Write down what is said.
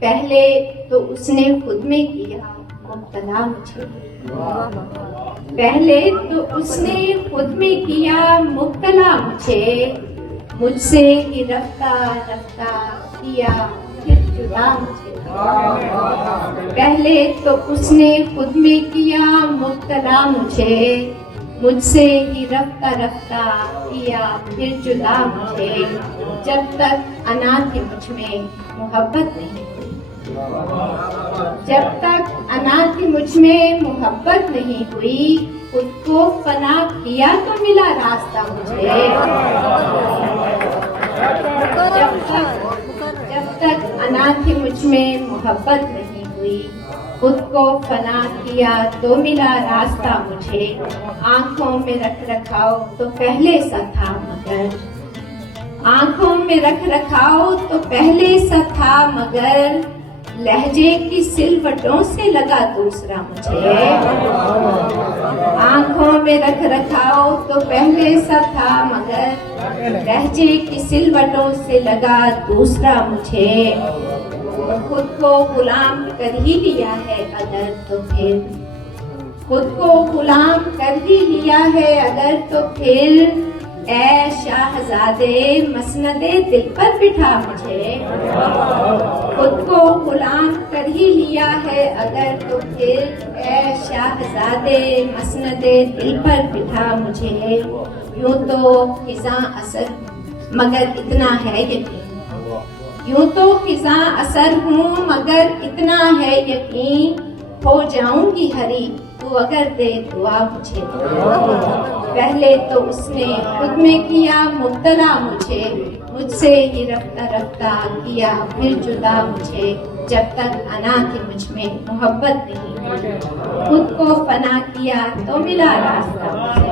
पहले तो उसने खुद में किया मुब्तला मुझे, पहले तो उसने खुद में किया मुब्तला मुझे, मुझसे ही रफ्ता रफ्ता किया फिर जुदा मुझे। पहले तो उसने खुद में किया मुब्तला मुझे, मुझसे ही रफ्ता रफ्ता किया फिर जुदा मुझे। जब तक अना थी मुझ में मोहब्बत नहीं हुई, जब तक अना थी मुझ में मोहब्बत नहीं हुई, खुद को फना किया तो मिला रास्ता मुझे। जब तक अना थी मुझ में मोहब्बत नहीं हुई, खुद को फना किया तो मिला रास्ता मुझे। आंखों में रख रखाओ तो पहले सा था मगर, आंखों में रख रखाओ तो पहले सा था मगर, लहजे की सिलवटों से लगा दूसरा मुझे। आंखों में रख रखाओ तो पहले सा था मगर, लहजे की सिलवटों से लगा दूसरा मुझे। खुद को गुलाम कर ही लिया है अगर तो फिर, खुद को गुलाम कर ही लिया है अगर तो फिर, ऐ शाहजादे मसनदे दिल पर बिठा मुझे। खुद को गुलाम कर ही लिया है अगर तो फिर, ऐ शाहजादे मसनदे दिल पर बिठा मुझे। यूं तो खिज़ां असर मगर इतना है यकीन, यूं तो खिज़ां असर हूँ मगर इतना है यकीन, हो जाऊंगी हरी तू अगर दे दुआ मुझे। पहले तो उसने खुद में किया मुब्तला मुझे, मुझसे ही रफ्ता रफ्ता किया फिर जुदा मुझे। जब तक अना थी मुझ में मोहब्बत नहीं हुई, खुद को फना किया तो मिला रास्ता मुझे।